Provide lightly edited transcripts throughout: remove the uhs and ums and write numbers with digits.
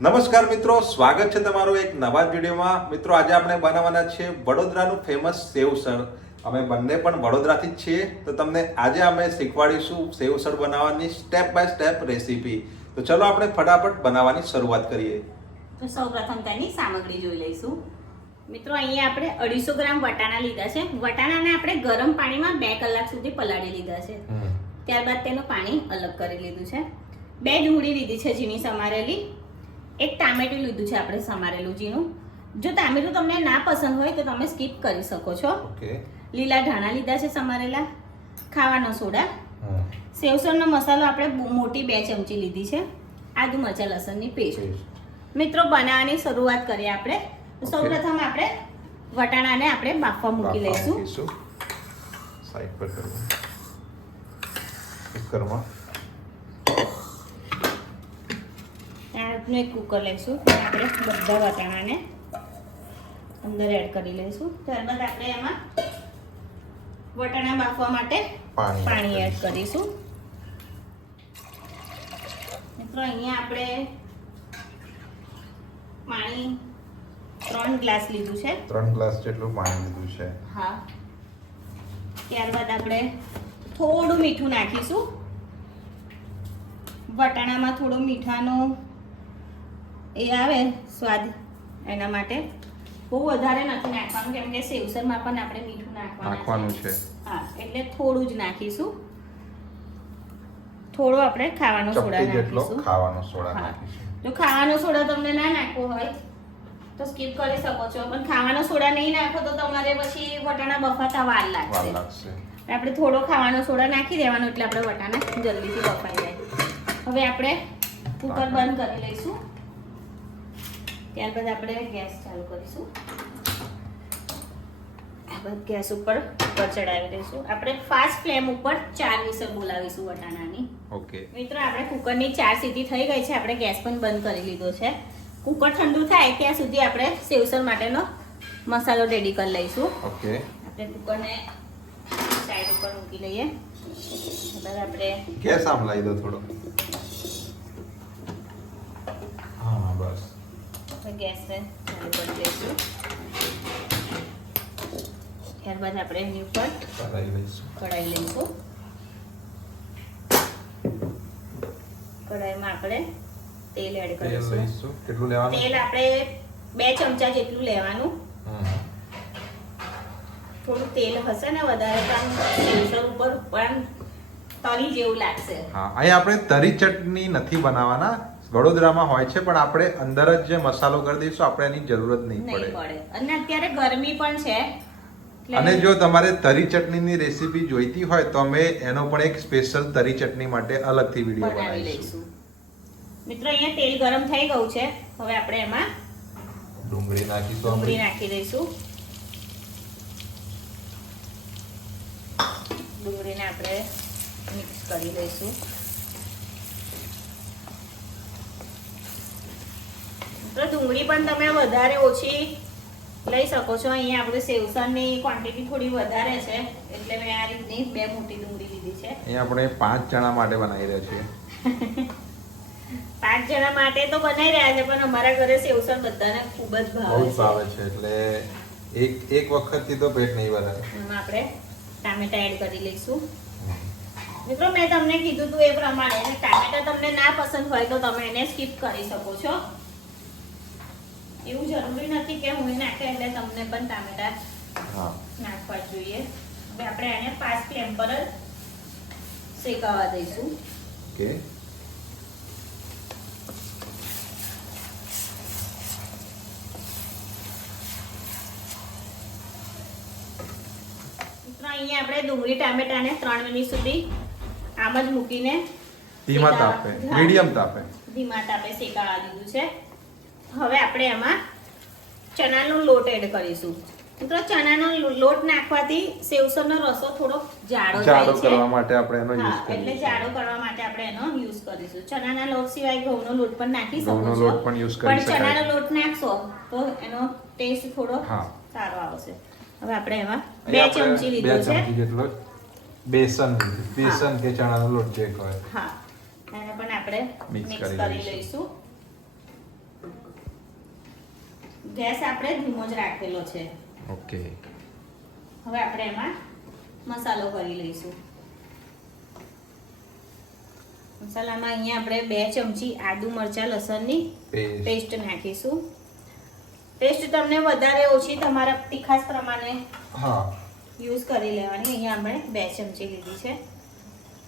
નમસ્કાર મિત્રો, સ્વાગત છે તમારું એક નવા જ વિડીયોમાં. મિત્રો આજે આપણે બનાવવાના છે વડોદરાનું ફેમસ સેવસળ. અમે બંને પણ વડોદરાથી જ છીએ, તો તમને આજે અમે શીખવાડીશું સેવસળ બનાવવાની સ્ટેપ બાય સ્ટેપ રેસીપી. તો ચલો આપણે ફટાફટ બનાવવાની શરૂઆત કરીએ. તો સૌપ્રથમ તેની સામગ્રી જોઈ લઈશું. મિત્રો અહીંયા આપણે 250 ગ્રામ વટાણા લીધા છે. વટાણાને આપણે ગરમ પાણીમાં 2 કલાક સુધી પલાળી લીધા છે. ત્યારબાદ તેનું પાણી અલગ કરી લીધું છે. 2 ડુંગળી લીધી છે ઝીણી સમારેલી. એક ટામેટું લીધું છે આપણે સમારેલું ઝીણું. જો ટામેટું તમને ના પસંદ હોય તો તમે સ્કીપ કરી શકો છો. ઓકે. લીલા ધાણા લીધા છે સમારેલા. ખાવાનો સોડા. સેવસળનો મસાલો આપણે મોટી 2 ચમચી લીધી છે. આદુ મરચાં લસણની પેસ્ટ. મિત્રો બનાવવાની શરૂઆત કરીએ આપણે. સૌપ્રથમ આપણે વટાણાને આપણે બાફવા મૂકી લઈશું. સાઈડ પર કરવું. કુકરમાં એક કુકર લઈશું. આપણે બધા વટાણાને અંદર એડ કરી લઈશું. ત્યારબાદ આપણે એમાં વટાણા બાફવા માટે પાણી એડ કરીશું. મિત્રો અહીંયા આપણે પાણી 3 ગ્લાસ લીધું છે. 3 ગ્લાસ જેટલું પાણી લીધું છે. હા. ત્યારબાદ આપણે થોડું મીઠું નાખીશું. વટાણામાં થોડું મીઠાનો એ આવે સ્વાદ, એના માટે બહુ વધારે નથી નાખવાનું, કેમ કે સેવસળમાં પણ આપણે મીઠું નાખવાનું છે. હા, એટલે થોડું જ નાખીશું. થોડો આપણે ખાવાનો સોડા નાખીશું. ખાવાનો સોડા નાખીશું. જો ખાવાનો સોડા તમને ના નાખવો હોય તો સ્કીપ કરી શકો છો, પણ ખાવાનો સોડા નહીં નાખો તો તમારે પછી વટાણા બફાતા વાર લાગશે. આપણે થોડો ખાવાનો સોડા નાખી દેવાનો, એટલે આપણે વટાણા જલ્દીથી બફાઈ જાય. હવે આપણે કુકર બંધ કરી લઈશું. ત્યારબાદ આપણે ગેસ ચાલુ કરીશું. ગેસ ઉપર ચડાવી દઈશું. આપણે ફાસ્ટ ફ્લેમ ઉપર 4 વિસલ બોલાવીશું વટાણાની. ઓકે. મિત્રો આપણે કુકરની 4 સીટી થઈ ગઈ છે. આપણે ગેસ પણ બંધ કરી લીધો છે. કુકર ઠંડુ થાય ત્યાં સુધી આપણે સેવસળ માટેનો મસાલો રેડી કરી લઈશું. ઓકે. આપણે કુકરને સાઈડ ઉપર મૂકી લઈએ. હવે આપણે ગેસ આમ લાવી દો થોડો. હા, બસ. ગેસને ચાલુ કરી દઈશું. ત્યારબાદ આપણે એની ઉપર કઢાઈ લઈશું. કઢાઈમાં આપણે તેલ એડ કરીશું. કેટલું લેવાનું? તેલ આપણે 2 ચમચા જેટલું લેવાનું. થોડું તેલ હશે ને વધારે તો આમ સેવસળ ઉપર આમ તરી જેવું લાગશે. હા, અહીં આપણે તરી ચટણી નથી બનાવવાના. વડોદરામાં હોય છે, પણ આપણે અંદર જ જે મસાલો કરી દઈશું, આપણે એની જરૂરત નહીં પડે. અને અત્યારે ગરમી પણ છે. અને જો તમારે તરી ચટણીની રેસીપી જોઈતી હોય તો અમે એનો પણ એક સ્પેશિયલ તરી ચટણી માટે અલગથી વિડીયો બનાવી લઈશું. મિત્રો અહીંયા તેલ ગરમ થઈ ગયું છે. હવે આપણે એમાં ડુંગળી નાખીશું. ડુંગળી નાખી દઈશું. ડુંગળીને આપણે મિક્સ કરી દઈશું. મિત્રો ડુંગળી પણ તમે વધારે ઓછી લઈ શકો છો. અહીંયા આપણે સેવસળની ક્વોન્ટિટી થોડી વધારે છે, એટલે મેં આ રીતની 2 મોટી ડુંગળી લીધી છે. અહીંયા આપણે 5 જણા માટે બનાવી રહ્યા છીએ. 5 જણા માટે તો બનાવી રહ્યા છે, પણ અમારા ઘરે સેવસળ બધાને ખૂબ જ ભાવે છે, એટલે એક વખતથી તો પેટ નહીં ભરે. એમાં આપણે ટામેટા એડ કરી લઈશું. મિત્રો મેં તમને કીધું હતું એ પ્રમાણે ટામેટા તમને ના પસંદ હોય તો તમે એને સ્કીપ કરી શકો છો. એવું જરૂરી નથી કે હું નાખે એટલે તમને પણ ટામેટા નાખવા જોઈએ. હવે આપણે એને ફાસ્ટ ફ્લેમ પર જ શેકાવા દઈશું. ઓકે. અહીંયા આપણે ડુંગળી ટામેટાને 3 મિનિટ સુધી આમ જ મૂકીને ધીમા તાપે, મીડિયમ તાપે શેકાવા દીધું છે. હવે આપણે એમાં ચણાનો લોટ એડ કરીશું. મિત્રો ચણાનો લોટ નાખવાથી સેવસળનો રસો થોડો જાડો થાય છે. કરવા માટે આપણે એનો યુઝ કરીશું. એટલે જાડો કરવા માટે આપણે એનો યુઝ કરીશું. ચણાના લોટ સિવાય ઘઉંનો લોટ પણ નાખી શકો છો. ઘઉંનો લોટ પણ યુઝ કરી શકાય. પણ ચણાનો લોટ નાખશો તો એનો ટેસ્ટ થોડો સારો આવશે. હવે આપણે એમાં 2 ચમચી લીધું છે. 2 ચમચી જેટલો બેસન કે ચણાનો લોટ જે કહે. હા, એને પણ આપણે મિક્સ કરી લઈશું. ગેસ આપણે ધીમો જ રાખેલો છે. ઓકે. હવે આપણે એમાં મસાલો કરી લઈશું. મસાલામાં અહીંયા આપણે 2 ચમચી આદુ મરચાં લસણની પેસ્ટ નાખીશું. પેસ્ટ તમને વધારે ઓછી તમારા તીખાસ પ્રમાણે યુઝ કરી લેવાની. અહીંયા આપણે 2 ચમચી લીધી છે.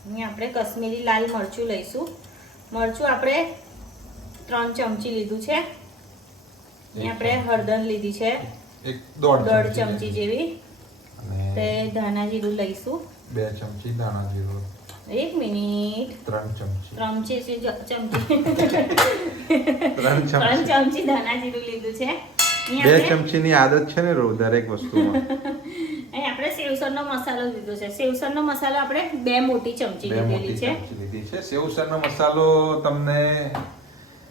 અહીંયા આપણે કશ્મીરી લાલ મરચું લઈશું. મરચું આપણે 3 ચમચી લીધું છે. અહીંયા આપણે હળદર લીધી છે 1.5 ચમચી જેવી. તે ધાણા જીરું લઈશું 2 ચમચી ધાણા જીરું. 1 મિનિટ. 3 ચમચી ધાણા જીરું લીધું છે. 2 ચમચીની આદત છે ને દરેક વસ્તુમાં. અહીં આપણે સેવસરનો મસાલો લીધો છે. સેવસરનો મસાલો આપણે 2 મોટી ચમચી લીધેલી છે. સેવસરનો મસાલો તમને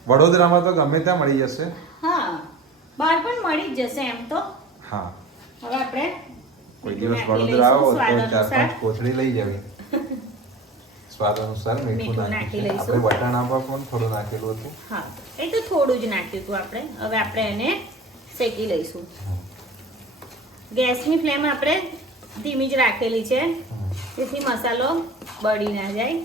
વડોદરામાં તો ગમે ત્યાં મળી જશે. હા, બહાર પણ મળી જ જશે એમ તો. હા. હવે આપણે કોઈ દિવસ વડોદરા આવો તો 4-5 કોથળી લઈ જવી. સ્વાદ અનુસાર મીઠું નાખી લઈશું. આપણે વટાણા પર પણ થોડું નાખેલું હતું. હા, એ તો થોડું જ નાખ્યું હતું આપણે. હવે આપણે એને શેકી લઈશું. ગેસની ફ્લેમ આપણે ધીમી જ રાખેલી છે, જેથી મસાલો બળી ના જાય.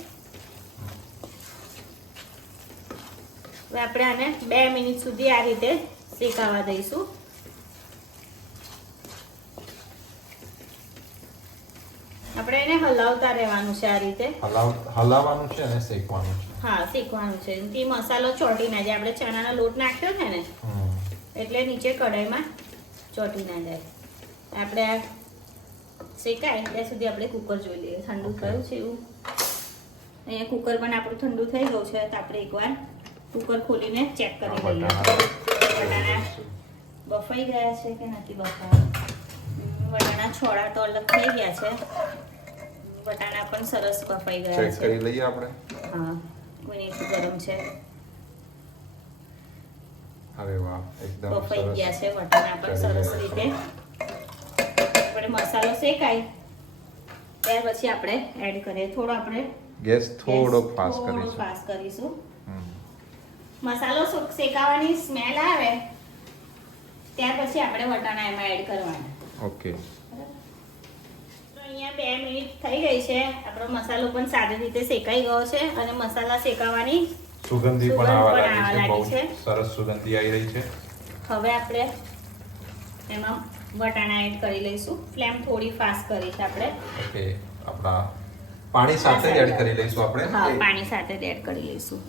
હવે આપણે આને 2 મિનિટ સુધી આ રીતે શેકાવા દઈશું. આપણે એને હલાવતા રહેવાનું છે. આ રીતે હલાવવાનું છે અને શેકવાનું છે. હા, શેકવાનું છે. તે મસાલો ચોટી ના જાય. આપણે ચણાનો લોટ નાખ્યો છે ને, એટલે નીચે કઢાઈમાં ચોટી ના જાય. આપણે આ શેકાય ત્યાં સુધી આપણે કુકર જોઈ લઈએ ઠંડુ થયું છે એવું. અહીંયા કુકર પણ આપણું ઠંડુ થઈ ગયું છે, તો આપણે એકવાર કુકર ખોલીને ચેક કરી લઈએ. વટાણા બફાઈ ગયા છે કે નથી બફાયા. વટાણા છોડા તો અલગ થઈ ગયા છે. વટાણા પણ સરસ બફાઈ ગયા છે. ચેક કરી લઈએ આપણે. હા, કોઈને ગરમ છે. અરે વાહ, એકદમ બફાઈ ગયા છે વટાણા પણ સરસ રીતે. આપણે મસાલો શેકાય ત્યાર પછી આપણે એડ કરીએ. થોડો આપણે ગેસ થોડો ફાસ્ટ કરીશું. મસાલો શેકાવાની સ્મેલ આવે ત્યાર પછી આપણે વટાણા એમાં એડ કરવાના. ઓકે. તો અહીંયા 2 મિનિટ થઈ ગઈ છે. આપણો મસાલો પણ સારી રીતે શેકાઈ ગયો છે અને મસાલા શેકાવાની સુગંધી પણ આવવા લાગી લાગી છે. સરસ સુગંધી આવી રહી છે. હવે આપણે એમાં વટાણા એડ કરી લઈશું. ફ્લેમ થોડી ફાસ્ટ કરી છે આપણે. ઓકે. આપણા પાણી સાથે જ એડ કરી લઈશું આપણે. હા, પાણી સાથે જ એડ કરી લઈશું.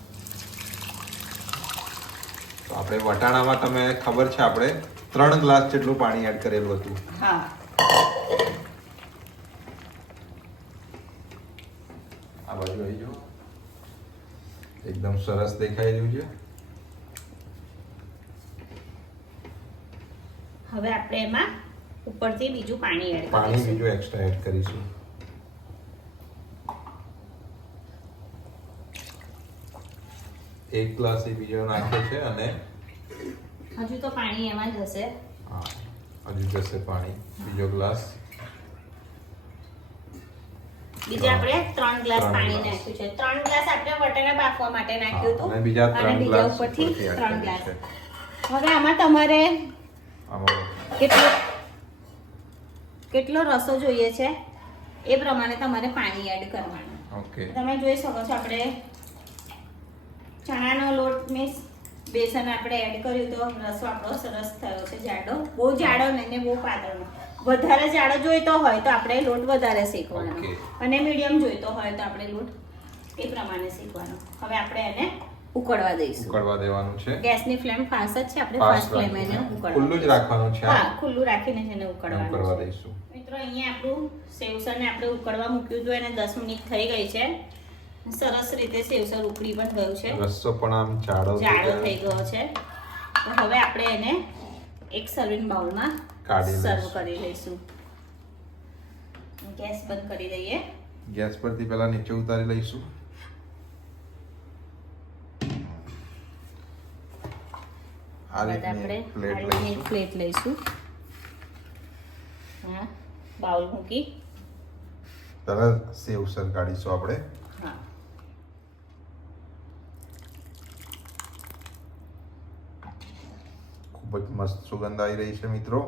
તો આપણે વટાણામાં તમે ખબર છે આપણે 3 ગ્લાસ જેટલું પાણી એડ કરેલું હતું. હા. આ બાજુ આવી જાઓ. એકદમ સરસ દેખાઈ રહ્યું છે. હવે આપણે એમાં ઉપરથી બીજું પાણી એડ પાણી કરીશું. બીજું એક્સ્ટ્રા એડ કરીશું. એક ગ્લાસ બીજો નાખ્યો છે અને હજુ તો પાણી એમાં જ હશે. હા, હજુ જશે પાણી. બીજો ગ્લાસ. બીજા આપણે 3 ગ્લાસ પાણી નાખ્યું છે. 3 ગ્લાસ આપણે વટાણા બાફવા માટે નાખ્યું હતું અને બીજા 3 ગ્લાસ ઉપરથી ઉપરથી add 3 ગ્લાસ. છે. હવે આમાં તમારે આમાં કેટલો રસો જોઈએ છે એ પ્રમાણે તમારે પાણી એડ કરવાનું. ઓકે. તમે જોઈ શકો છો આપણે ચણાનો લોટ મીન્સ બેસન આપણે એડ કર્યું તો રસો આપણો સરસ થયો છે. જાડો, બહુ જાડો નહીં ને બહુ પાતળો. વધારે જાડો જોઈતો હોય તો આપણે લોટ વધારે શેકવાનો અને મીડિયમ જોઈતો હોય તો આપણે લોટ એ પ્રમાણે શેકવાનો. હવે આપણે એને ઉકળવા દઈશું. ઉકળવા દેવાનું છે. ગેસની ફ્લેમ ફાસ્ટ જ છે. આપણે ફાસ્ટ ફ્લેમ એને ખુલ્લું જ રાખવાનું છે. હા, ખુલ્લું રાખીને જ એને ઉકળવા ઉકળવાનું છે. દઈશું. મિત્રો અહીંયા આપણું સેવસરને આપણે ઉકળવા મૂક્યું હતું એને 10 મિનિટ થઈ ગઈ છે. સરસ રીતે સેવસર ઉકળી પણ ગયું છે. રસ્સો પણ આમ જાડો થઈ ગયો છે. તો હવે આપણે એને એક સર્વિંગ બાઉલમાં સર્વ કરી લઈશું. ગેસ બંધ કરી દઈએ. ગેસ પરથી પહેલા નીચે ઉતારી લઈશું. આ આપણે રીતની પ્લેટ લઈશું. હા, બાઉલ મૂકી તરત સેવસર કાઢીશું આપણે. હા, ખૂબ જ મસ્ત સુગંધ આવી રહી છે મિત્રો.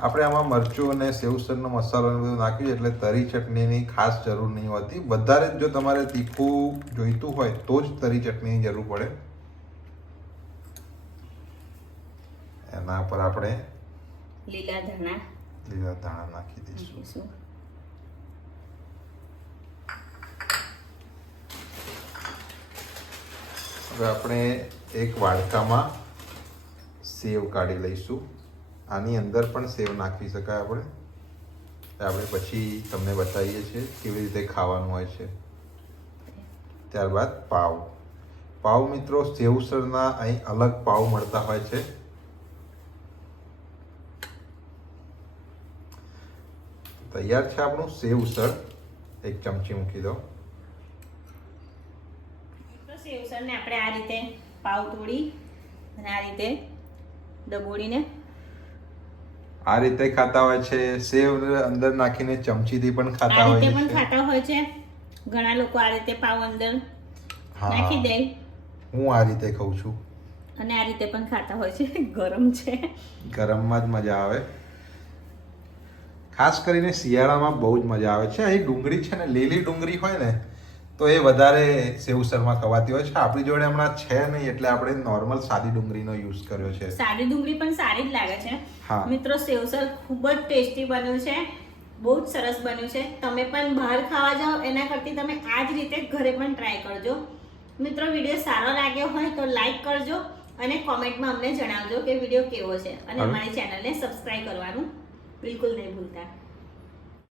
આપણે આમાં મરચું અને સેવસરનો મસાલો ને બધું નાખ્યું એટલે તરી ચટણીની ખાસ જરૂર નહીં હોતી. વધારે જો તમારે તીખું જોઈતું હોય તો જ તરી ચટણીની જરૂર પડે. એના પર આપણે લીલા ધાણા નાખી દઈશું. નાખીશું. હવે આપણે એક વાડકામાં સેવ કાઢી લઈશું. આની અંદર પણ સેવ નાખી શકાય આપણે પછી તમને બતાવીએ છીએ કેવી રીતે ખાવાનું હોય છે. ત્યારબાદ પાવ મિત્રો સેવસરના અહીં અલગ પાવ મળતા હોય છે. તૈયાર છે આપણું સેવસર. એક ચમચી મૂકી દો. સેવસરને આપણે આ રીતે પાવ તોડી અને આ રીતે દબોડીને આ રીતે ખાતા હોય છે. સેવ અંદર નાખીને ચમચીથી પણ ખાતા આ હોય રીતે છે. પણ ખાતા હોય છે. ઘણા લોકો આ રીતે પાવ અંદર નાખી દે. હું આ રીતે ખાઉં છું. અને આ રીતે પણ ખાતા હોય છે. ગરમ છે. ગરમમાં જ મજા આવે. ખાસ કરીને શિયાળામાં બહુ જ મજા આવે છે. અહીં ડુંગળી છે ને, લીલી ડુંગળી હોય ને તો એ વધારે સેવસરમાં ખવાતી હોય છે. આપણી જોડે હમણાં છે નહીં એટલે આપણે નોર્મલ સાદી ડુંગળીનો યુઝ કર્યો છે. સાદી ડુંગળી પણ સારી જ લાગે છે. હા મિત્રો સેવસર ખૂબ જ ટેસ્ટી બન્યું છે. બહુ જ સરસ બન્યું છે. તમે પણ બહાર ખાવા જાઓ એના કરતી તમે આ જ રીતે ઘરે પણ ટ્રાય કરજો. મિત્રો વિડીયો સારો લાગ્યો હોય તો લાઈક કરજો અને કોમેન્ટમાં અમને જણાવજો કે વિડીયો કેવો છે અને અમારી ચેનલને સબસ્ક્રાઇબ કરવાનું બિલકુલ નહીં ભૂલતા.